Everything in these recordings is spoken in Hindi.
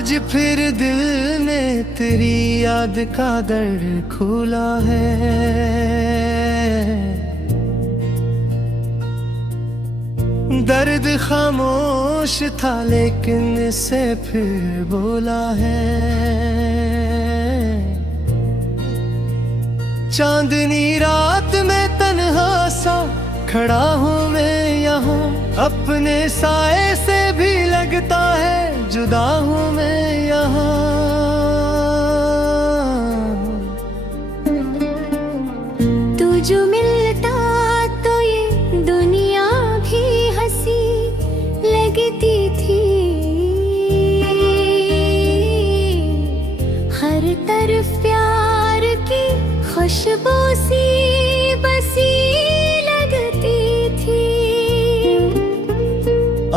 आज फिर दिल ने तेरी याद का दर खोला है। दर्द खामोश था लेकिन इसे फिर बोला है। चांदनी रात में तन्हा सा खड़ा हूँ मैं यहाँ, अपने साए से भी लगता है जुदा हूँ मैं यहाँ। तू जो मिलता तो ये दुनिया भी हंसी लगती थी। हर तरफ प्यार की खुशबू सी बसी लगती थी।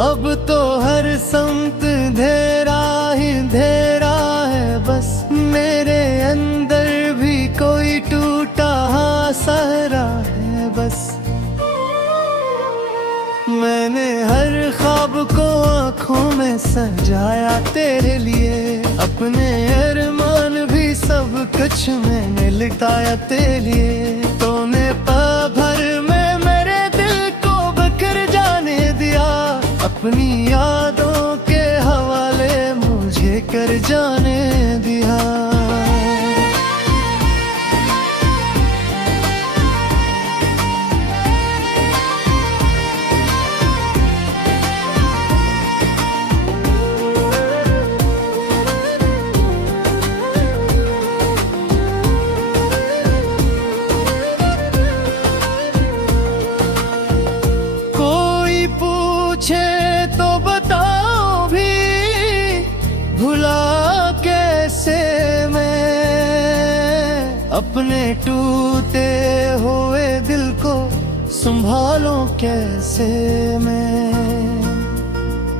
अब तो हर समत अंधेरा ही अंधेरा है, बस मेरे अंदर भी कोई टूटा सहारा है बस। मैंने हर ख्वाब को आँखों में सजाया तेरे लिए, अपने अरमान भी सब कुछ मैंने लिटाया तेरे लिए। तूने पल भर में मेरे दिल को बिखर जाने दिया, अपनी यादों के हवाले मुझे कर जाने दिया। तो बताओ भी भुला कैसे मैं, अपने टूटे हुए दिल को संभालूं कैसे मैं।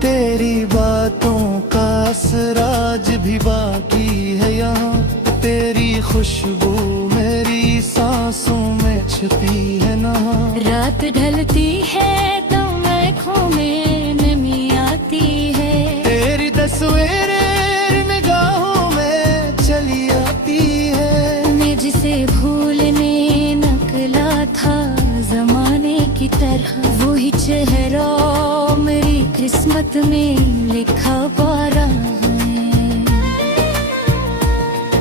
तेरी बातों का असराज भी बाकी है यहाँ, तेरी खुशबू मेरी सांसों में छिपी है ना। रात ढलती है तो आँखों में नमी आती है, तेरी तस्वीरें निगाहों में चली आती है। मैं जिसे भूलने निकला था जमाने की तरह, वही चेहरा मेरी किस्मत में लिखा पा रहा है।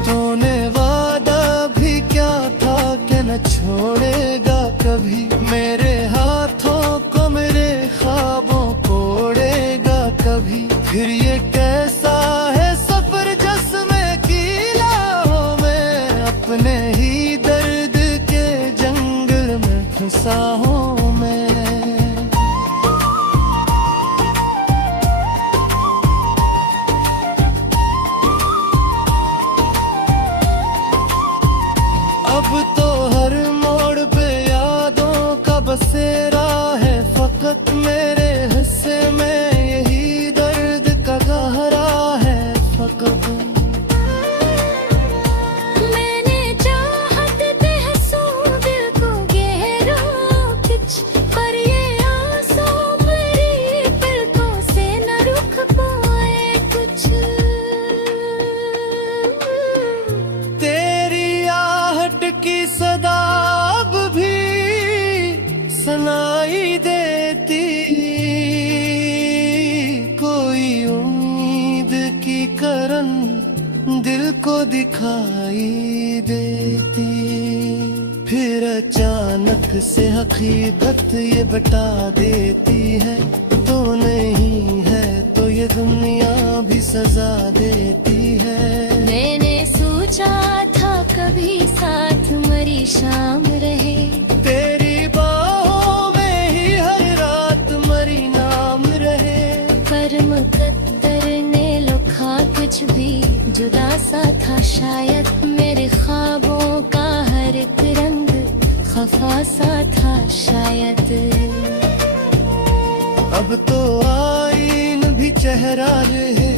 तूने वादा भी क्या था कि न छोड़ेगा कभी मेरे हाथों को, मेरे ख्वाबों को उड़ेगा कभी। फिर ये कैसा है सफर जिसमें कीला हो मैं, अपने ही दर्द के जंगल में फंसा हूँ मैं। अब तो हर मोड़ पे यादों का बसेरा है, फकत मेरे हिस्से में यही दर्द का गहरा है फकत। मैंने चाहत ते हंसू दिल को गहरा खिंच, पर ये आंसू मेरी पलकों से न रुक पाए कुछ। तेरी आहट की सदा अब भी सुनाई देती, कोई उम्मीद की करन दिल को दिखाई देती। फिर अचानक से हकीकत ये बता देती है, तो नहीं है तो ये दुनिया भी सजा देती है। मैंने सोचा था कभी साथ मरी शाम रहे, तेरी बाहों में ही हर रात मरी नाम रहे। पर मुकद्दर ने लिखा कुछ भी जुदा सा था शायद, मेरे ख्वाबों का हर एक रंग खफा सा था शायद। अब तो आईन भी चेहरा रहे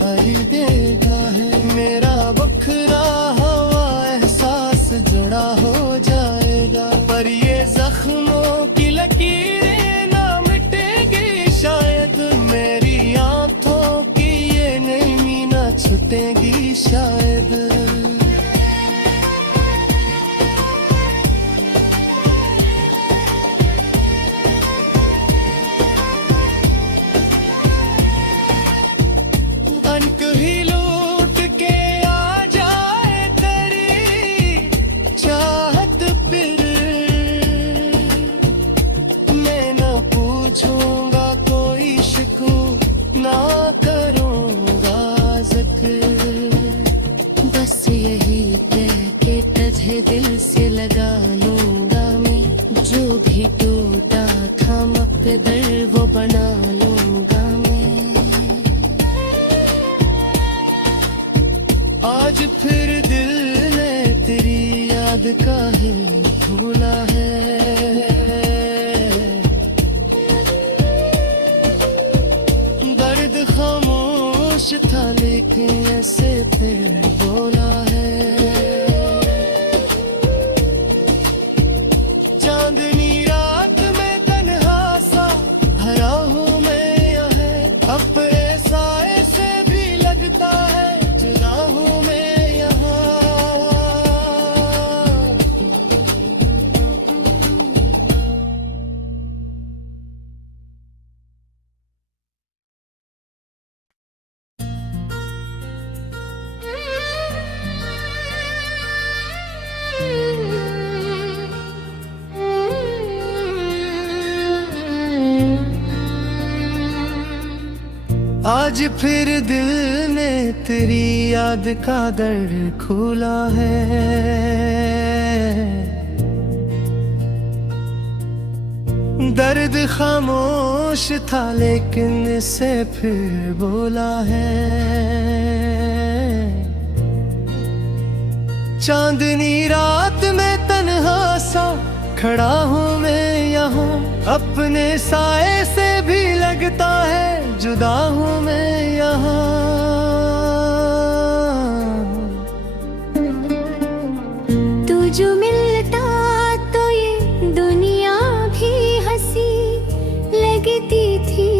हरी देगा है, मेरा बखरा हुआ एहसास जुड़ा हो जाएगा। पर ये जख्मों की लकीरें ना मिटेगी शायद, मेरी आंखों की ये नई मीना शायद। अंक ही लूट के आ जाए तेरी चाहत फिर, मैं न पूछूंगा कोई शिकू, ना करूंगा जिक्र। बस यही कह के तुझे दिल से लगा लूंगा मैं, जो भी टूटा था मकदर वो बना लूंगा मैं। आज फिर दिल ने तेरी याद का ही भूला है। दर्द खामोश था लेकिन ऐसे फिर बोला है। चांदनी रात में तन्हा सा हरा हूँ मैं यहाँ, अपने साए से भी लगता है जुदा हूँ मैं यहाँ। आज फिर दिल ने तेरी याद का दर खोला है। दर्द खामोश था लेकिन इसे फिर बोला है। चांदनी रात में तन्हा सा खड़ा हूँ मैं यहाँ, अपने साए से भी लगता है जुदा हूँ मैं यहाँ। तू जो मिलता तो ये दुनिया भी हंसी लगती थी।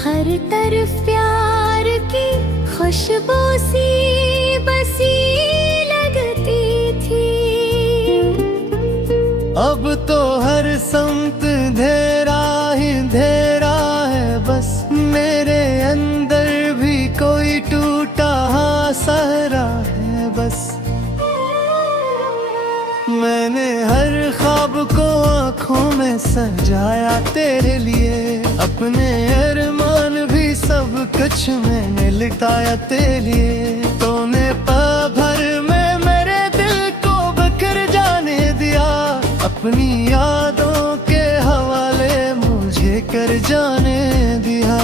हर तरफ प्यार की खुशबू सी बसी लगती थी। अब तो हर समत अंधेरा ही अंधेरा है, बस मेरे अंदर भी कोई टूटा सहारा है बस। मैंने हर ख्वाब को आँखों में सजाया तेरे लिए, अपने अरमान भी सब कुछ मैंने लिटाया तेरे लिए। तूने पल भर में मेरे दिल को बिखर जाने दिया, अपनी यादों के हवाले मुझे कर जाने दिया।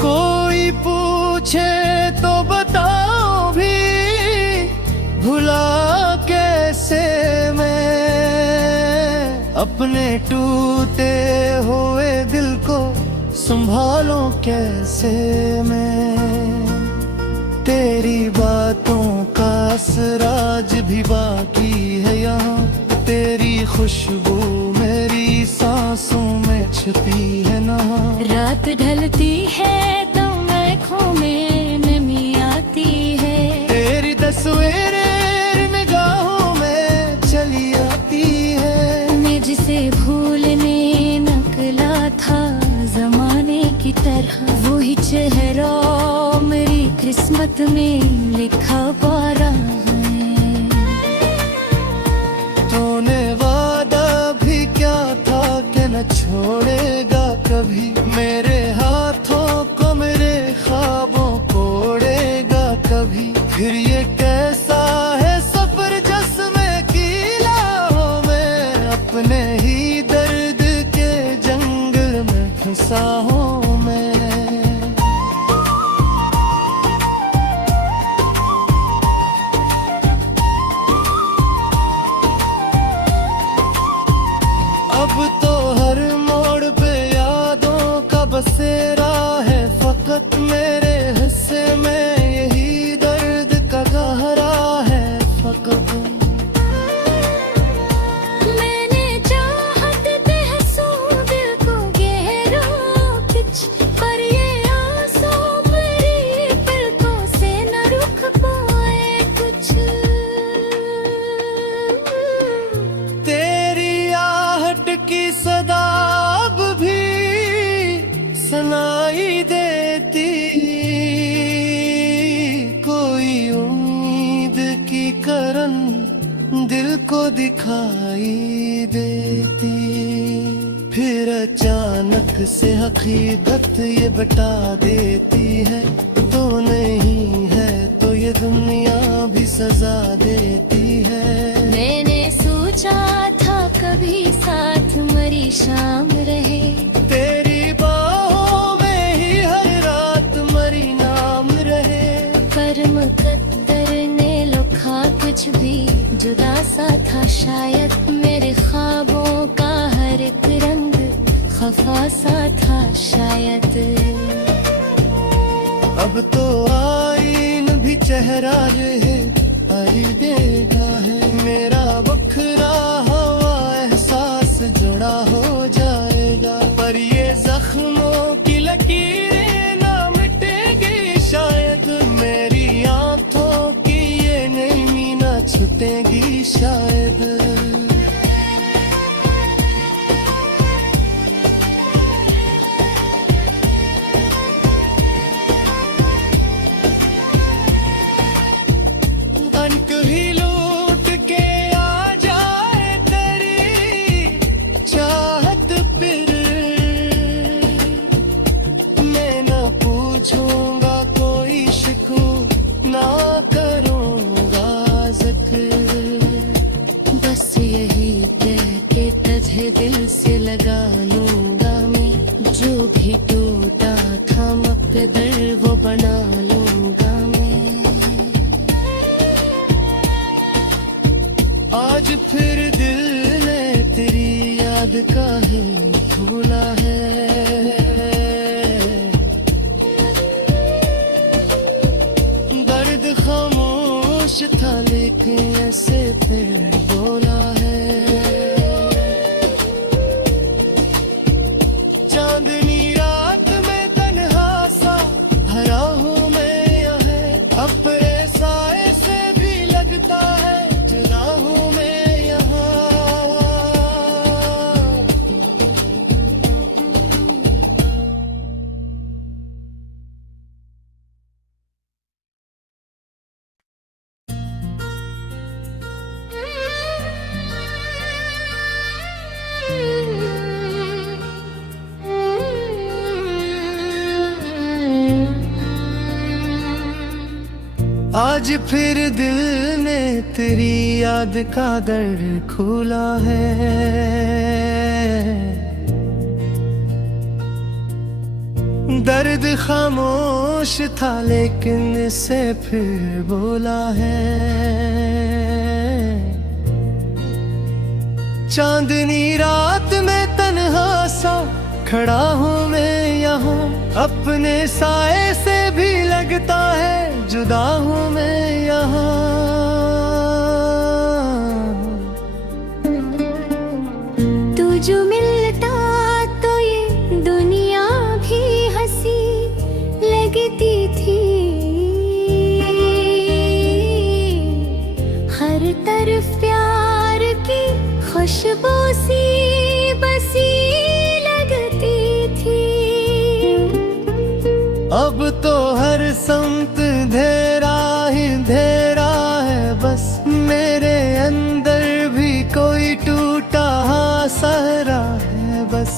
कोई पूछे तो बताओ भी भुला कैसे मैं, अपने टूटे हुए दिल को संभालूं कैसे मैं। तेरी बातों का असराज भी बाकी है यहाँ, तेरी खुशबू मेरी सांसों में छिपी है ना। रात ढलती है तो आँखों में नमी आती है, तेरी तस्वीरें निगाहों में चली आती है। मैं जिसे भूलने नकला था जमाने की तरह, वही चेहरा मेरी किस्मत में लिखा पा रहा है। तूने वादा भी क्या था कि न छोड़ेगा कभी, मेरे हाथों को मेरे ख्वाबों को उड़ेगा कभी। फिर ये कैसा है सफर जिसमें की राहों में, अपने ही दर्द के जंगल में फंसा हूँ मैं। दिखाई देती, फिर अचानक से हकीकत ये बता देती है, तो नहीं है तो ये दुनिया भी सजा देती है। मैंने सोचा था कभी साथ मरी शाम रहे, तेरी बाहों में ही हर रात मरी नाम रहे, पर मुकद्दर ने लिखा कुछ भी जुदा सा था शायद। मेरे ख्वाबों का हर एक रंग खफा सा था शायद। अब तो आईन भी चेहरा रहे हरी देगा है, मेरा बखरा हुआ एहसास जुड़ा हो जाएगा, पर ये जख्मों की लकीरें ना मिटेगी शायद, मेरी आंखों की ये नरमी ना छूटेगी शायद। अंक ही लूट के आ जाए तेरी चाहत, फिर मैं न पूछूंगा कोई शिकू, ना करूंगा जिक्र, बस यही कह के तुझे दिल से लगा लूंगा मैं, जो भी टूटा था मुकद्दर वो बना लूंगा मैं। आज फिर दिल ने तेरी याद का है भूला है, दर्द खामोश था लेकिन ऐसे फिर बोला है। चांदनी रात में तन्हा सा भरा हूँ मैं यहाँ, अपने साए से भी लगता है जुदा हूँ मैं यहाँ। आज फिर दिल ने तेरी याद का दर खोला है, दर्द खामोश था लेकिन इसे फिर बोला है। चांदनी रात में तन्हा सा खड़ा हूँ मैं यहाँ, अपने साए से भी लगता है जुदा हूँ मैं यहाँ। तू जो मिलता तो ये दुनिया भी हंसी लगती थी, हर तरफ प्यार की खुशबू सी बसी लगती थी। अब तो हर समत अंधेरा ही अंधेरा है, बस मेरे अंदर भी कोई टूटा सहारा है बस।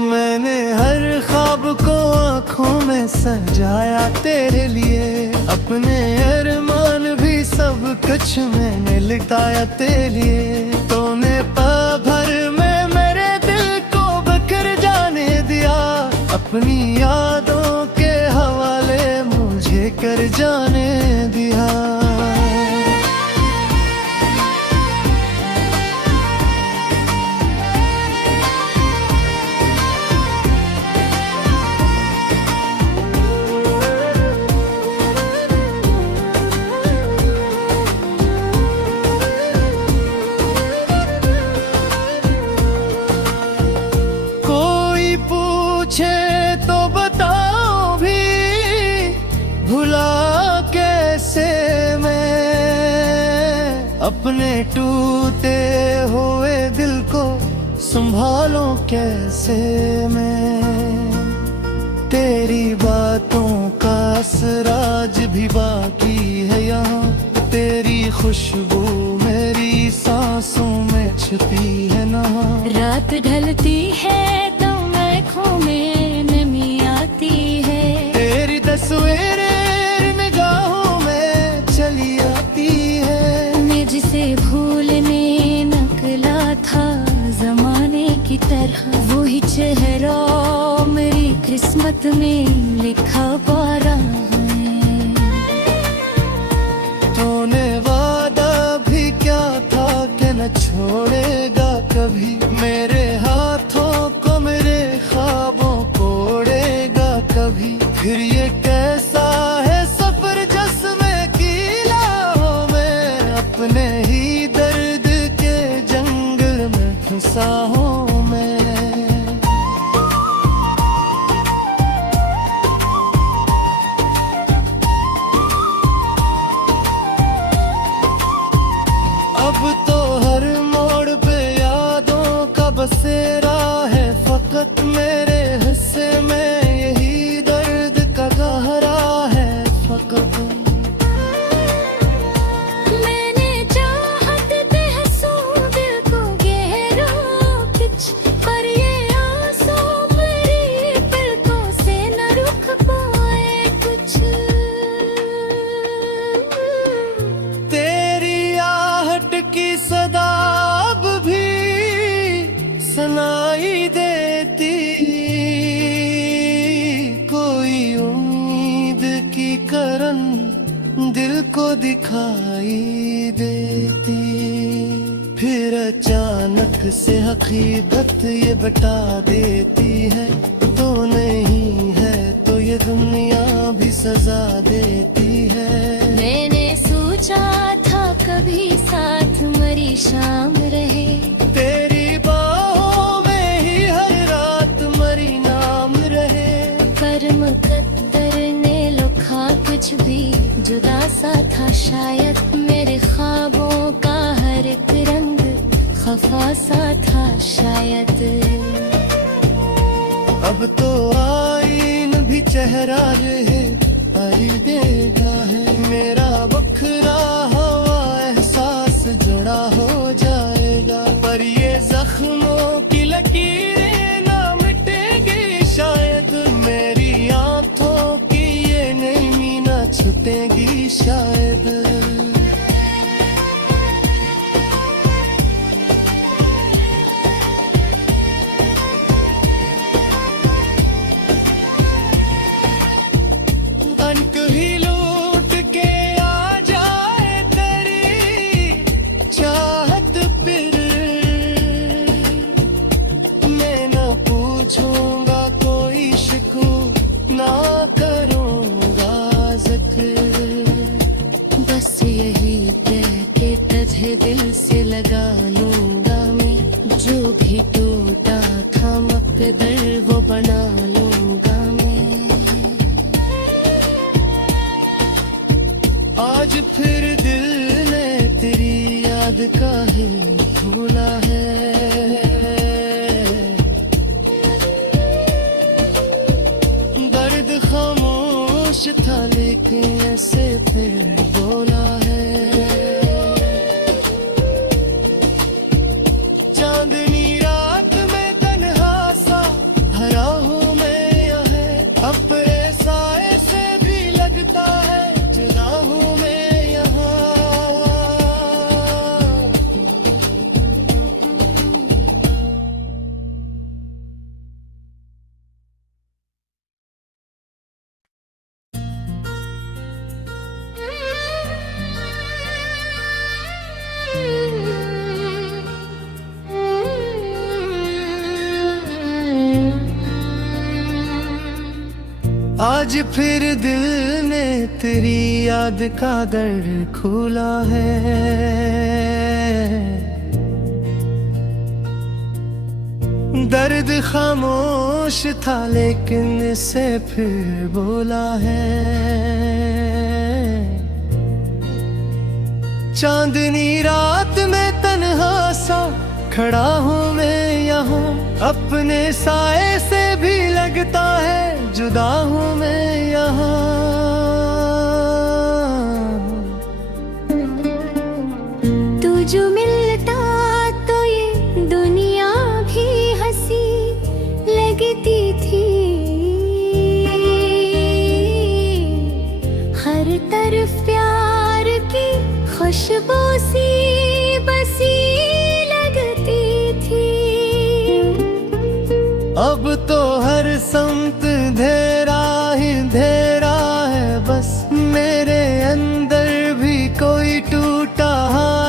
मैंने हर ख्वाब को आँखों में सजाया तेरे लिए, अपने अरमान भी सब कुछ मैंने लिटाया तेरे लिए। तूने पल भर में मेरे दिल को बिखर जाने दिया, अपनी यादों के हवाले मुझे कर जाने दिया। कोई पूछे तो बताओ भी, भुला कैसे मैं अपने टूटे हुए दिल को संभालूं कैसे मैं। तेरी बातों का असराज भी बाकी है यहाँ, तेरी खुशबू में छिपी है ना। रात ढलती है तो आँखों में नमी आती है। तेरी तस्वीरें निगाहों में चली आती है। मैं जिसे भूलने नकला था जमाने की तरह, वही चेहरा मेरी किस्मत में लिखा पा रहा है। तूने वादा भी क्या था कि न छोड़ेगा कभी मेरे हाथों को, मेरे ख्वाबों को उड़ेगा कभी। फिर ये कैसा है सफर जिसमें की राहों में अपने ही दर्द के जंगल में फंसा हूँ मैं। अब तो हर मोड़ पे यादों का बसेरा है, फकत मेरे हिस्से में यही दर्द का गहरा है फकत। मैंने चाहत ते हंसू दिल को गहरा खिंच, पर ये आंसू मेरी पलकों से न रुक पाए कुछ। तेरी आहट की सदा अब भी सुनाई देती, कोई उम्मीद की करन दिल को दिखाई देती। फिर अचानक से हकीकत ये बता देती है, तो नहीं है तो ये दुनिया भी सजा देती है। मैंने सोचा था कभी साथ मरी शाम रहे, तेरी बाहों में ही हर रात मरी नाम रहे। पर मुकद्दर ने लिखा कुछ भी जुदा सा था शायद। मेरे ख्वाबों का हर एक रंग खफा सा था शायद। अब तो आईन भी चेहरा रहे देगा है। मेरा बखरा हुआ एहसास जुड़ा हो जाएगा, पर ये जख्मों की लकीरें ना मिटेगी शायद। मेरी आंखों की ये नमी ना छूटेगी शायद। अंक ही लूट के आ जाए तेरी चाहत, फिर मैं न पूछूंगा कोई शिकू, ना करूंगा जिक्र। बस यही कह के तुझे दिल से लगा लूंगा मैं, जो भी टूटा था मकदर वो बना लूंगा मैं। आज फिर दिल ने तेरी याद का ही भूला है। दर्द खामोश था लेकिन ऐसे फिर बोला है। चांदनी रात में तन्हा सा हरा हूँ मैं यहाँ, अपने साए से भी लगता है जुदा हूँ मैं यहाँ। आज फिर दिल ने तेरी याद का दर खोला है। दर्द खामोश था लेकिन इसे फिर बोला है। चांदनी रात में तन्हा सा खड़ा हूँ मैं यहाँ, अपने साए से भी लगता है जुदा हूँ मैं यहाँ। तू जो मिलता तो ये तो हर संत अंधेरा ही अंधेरा है बस, मेरे अंदर भी कोई टूटा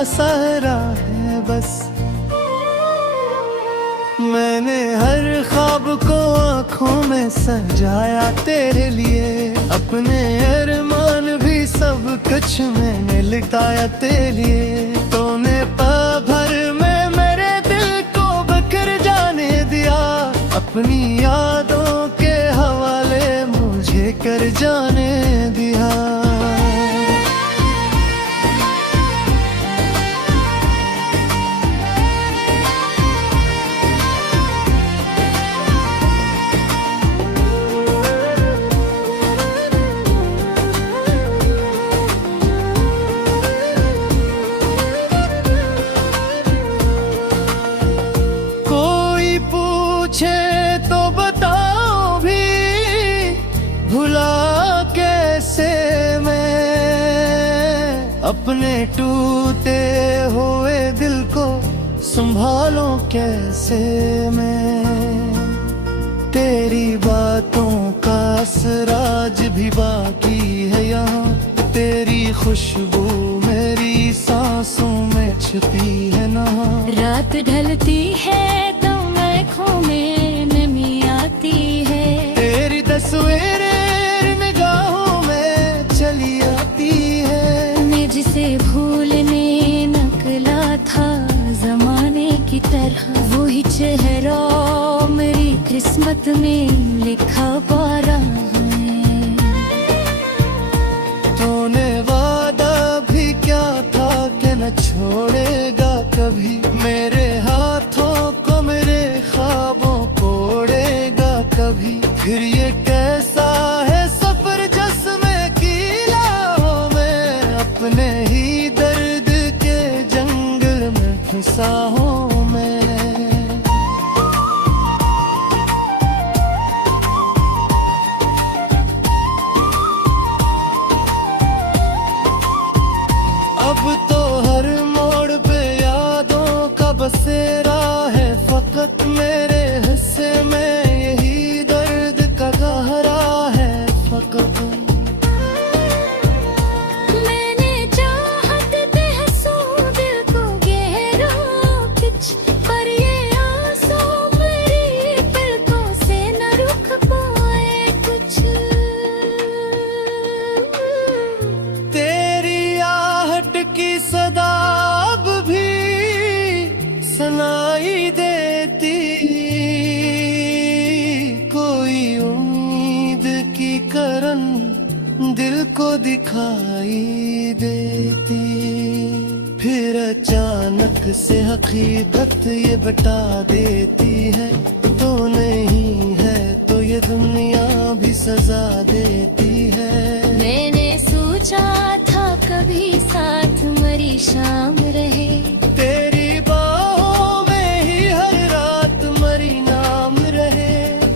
सहारा है बस। मैंने हर ख्वाब को आँखों में सजाया तेरे लिए, अपने अरमान भी सब कुछ मैंने लिटाया तेरे लिए। तूने पल भर में मेरे दिल को बिखर जाने दिया, अपनी यादों के हवाले मुझे कर जाने दिया। तो बताओ भी भुला कैसे मैं, अपने टूटे हुए दिल को संभालूं कैसे मैं। तेरी बातों का असराज भी बाकी है यहाँ, तेरी खुशबू मेरी सांसों में छुपी है ना। रात ढलती है तो आँखों में नमी आती है, तेरी तस्वीरें निगाहों में चली आती है। मैं जिसे भूलने नकला था जमाने की तरह, वही चेहरा मेरी किस्मत में लिखा पा रहा है। तूने वादा भी क्या था कि न छोड़ेगा कभी, मेरे हाथों को मेरे ख्वाबों को उड़ेगा कभी। फिर ये कैसा है सफर जिसमें कीला मैं, अपने ही दर्द के जंगल में फंसा हूँ मैं। अब तो हर मोड़ पे यादों का बसेरा है फकत, मेरे हिस्से में यही दर्द का गहरा है फकत। मैंने चाहत ते हंसू दिल को गहरा खिंच, पर ये आंसू मेरी पलकों से न रुक पाए कुछ। तेरी आहट की सदा अब भी सुनाई देती, कोई उम्मीद की करन दिल को दिखाई देती। फिर अचानक से हकीकत ये बता देती है, तो नहीं है तो ये दुनिया भी सजा देती है। मैंने सोचा था कभी साथ मरी शाम रहे, तेरी बाहों में ही हर रात मरी नाम रहे।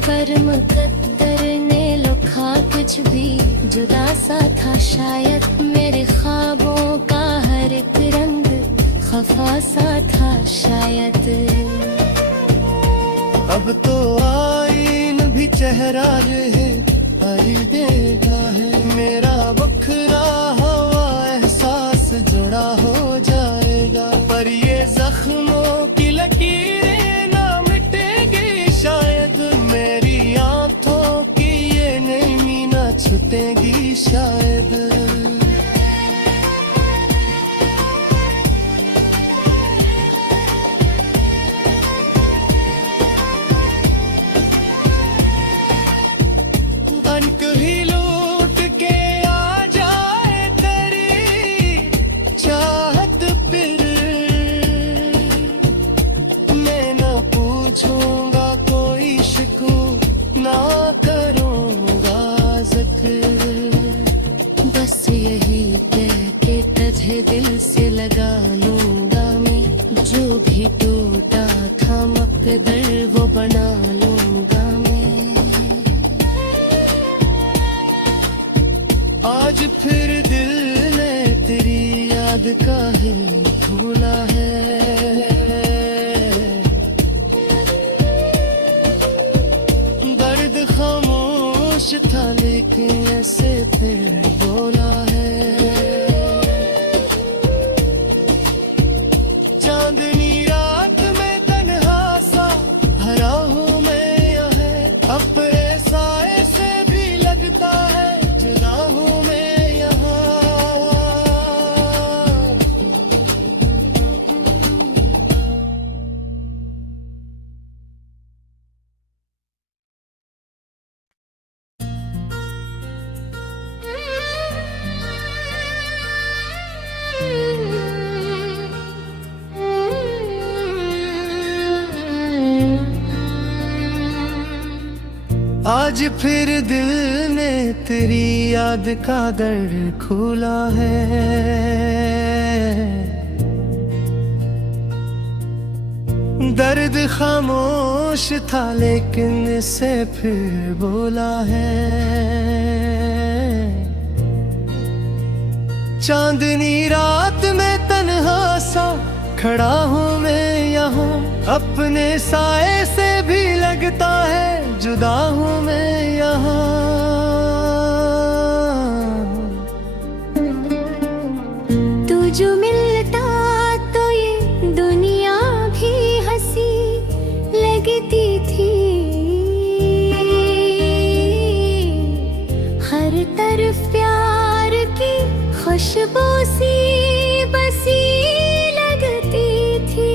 पर मुकद्दर ने लिखा कुछ भी जुदा सा था शायद, मेरे ख्वाबों का हर एक रंग खफा सा था शायद। अब तो आईन भी चेहरा जो है हर देगा है, मेरा बखरा हुआ एहसास जुड़ा हो जाएगा। पर ये जख्मों की लकीरें ना मिटेगी शायद, मेरी आंखों की ये नमी ना छूटेगी शायद। अनक ही लूट चांदनी रात में तन्हा सा हरा हूँ मैं यहाँ, अपने साए से भी लगता है जुदा हूँ मैं यहाँ। आज फिर दिल ने तेरी याद का दर खोला है, दर्द खामोश था लेकिन इसे फिर बोला है। चांदनी रात में तन्हा सा खड़ा हूँ मैं यहाँ, अपने साए से भी लगता है जुदा हूँ मैं यहाँ। तू जो मिलता तो ये दुनिया भी हंसी लगती थी, हर तरफ प्यार की खुशबू सी बसी लगती थी।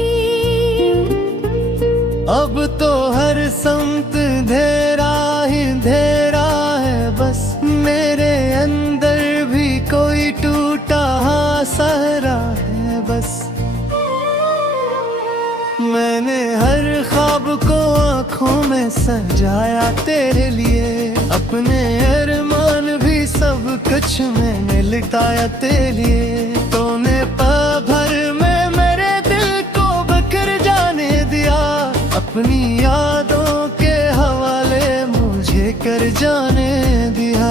अब तो हर समत अंधेरा ही अंधेरा है, बस मेरे अंदर भी कोई टूटा सहारा है बस। मैंने हर ख्वाब को आँखों में सजाया तेरे लिए, अपने अरमान भी सब कुछ मैंने लिटाया तेरे लिए। तूने पल भर में मेरे दिल को बिखर जाने दिया, अपनी यादों के हवाले मुझे कर जाने दिया।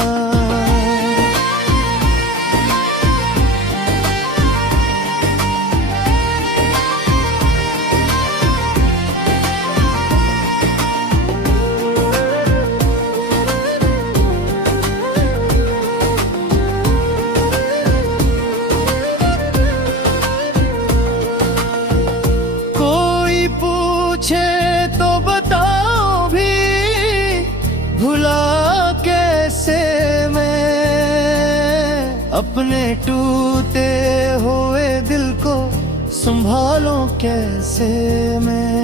कोई पूछे तो बताओ भी भुला कैसे मैं, अपने टूटे हुए दिल को संभालूं कैसे मैं।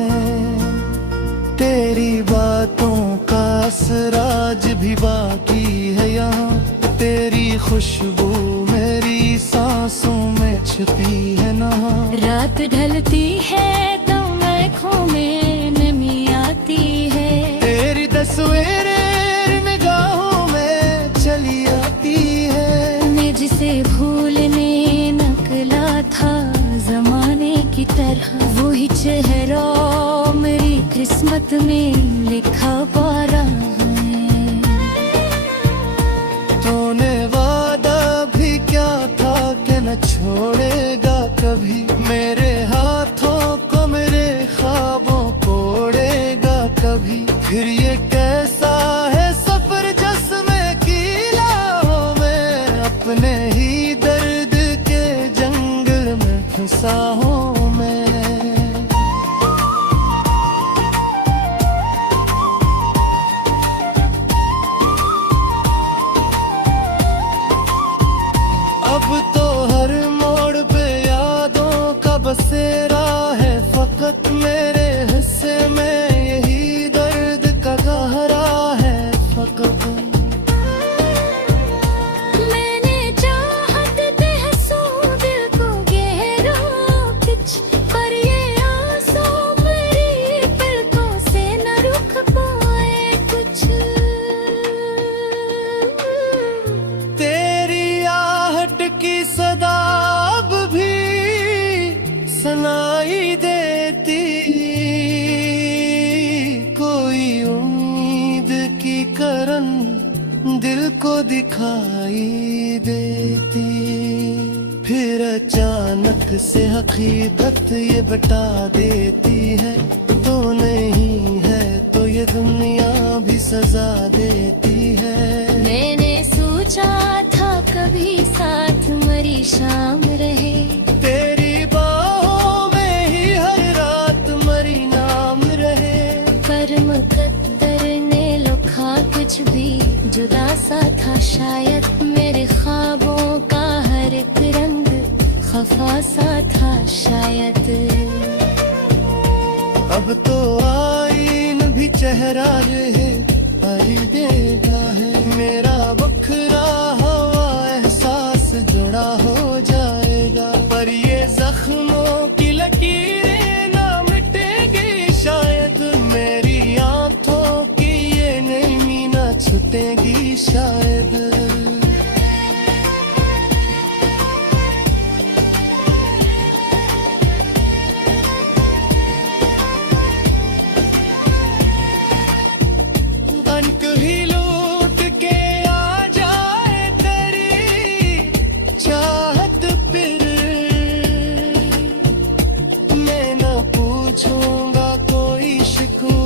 तेरी बातों का असराज भी बाकी है यहाँ, तेरी खुशबू मेरी सांसों में छिपी है ना। रात ढलती है तो आँखों में नमी आती है, तेरी तस्वीरें निगाहों में चली आती है। मैं जिसे भूलने नकला था जमाने की तरह, वही चेहरा मेरी किस्मत में लिखा पा रहा है। तूने वादा भी क्या था कि न छोड़ेगा कभी, मेरे हाथों को मेरे ख्वाबों को उड़ेगा कभी। फिर ये कैसा है सफर जिसमें कीला मैं, अपने ही दर्द के जंगल में फंसा हूँ मैं। अब तो हर मोड़ पे यादों का बसेरा है, फकत मेरे हिस्से में यही दर्द का गहरा है फकत। मैंने चाहत दे हंसू दिल को गहरा कुछ, पर ये आंसू मेरी पलकों से न रुक पाए कुछ। तेरी आहट की सदा अब भी सुनाई देती, कोई उम्मीद की करन दिल को दिखाई देती। फिर अचानक से हकीकत ये बता देती है, तो नहीं है तो ये दुनिया भी सजा देती है। मैंने सोचा था कभी साथ मरी शाम रहे, तेरी बाहों में ही जुदा सा था शायद, मेरे ख्वाबों का हर एक रंग खफा सा था शायद। अब तो आईन भी चेहरा रहे देगा है, मेरा बखरा हुआ एहसास जुड़ा हो जाएगा। पर ये जख्मों की लकीरें ना मिटेगी शायद, मेरी आंखों की ये नरमी ना छूटेगी शायद। अंक ही लूट के आ जाए तेरी चाहत फिर, मैं न पूछूंगा कोई शिकू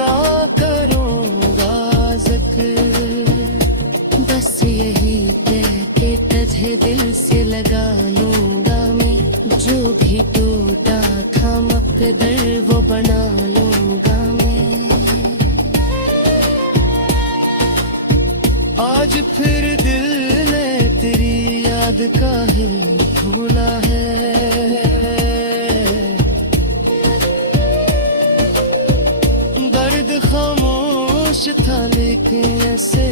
ना करूंगा जिक्र। बस यही कह के तुझे दिल से लगा लूंगा मैं, जो भी टूटा था मकदर वो बना लूंगा मैं। आज फिर दिल ने तेरी याद का ही भूला है, दर्द खामोश था लेकिन ऐसे